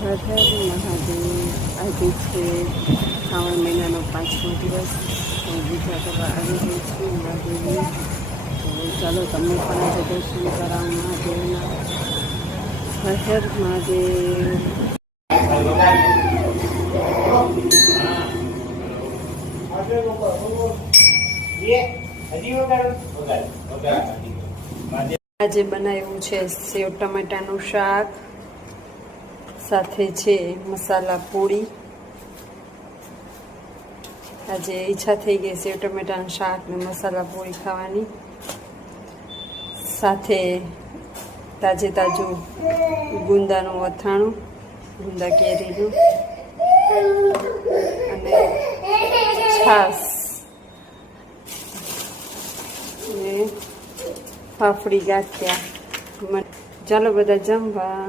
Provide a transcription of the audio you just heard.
હર હર મહાદેવ. આજે છે શ્રાવણ મહિનાનો 5મો દિવસ. હું પૂજા કરવા આવી ગઈ છું મહાદેવની. તો ચાલો તમને પણ આજે દર્શન કરાવું મહાદેવના. હર હર મહાદેવ. આજે બનાવ્યું છે સેવ ટમેટાનું શાક, સાથે છે મસાલા પૂરી. આજે ઈચ્છા થઈ ગઈ સેવ ટમેટાનું શાક ને મસાલા પૂરી ખાવાની. સાથે તાજે તાજું ગુંદાનું અથાણું, ગુંદા કેરીનું, અને છાશ ને ફાફડી ગાંઠિયા. ચાલો બધા જમવા.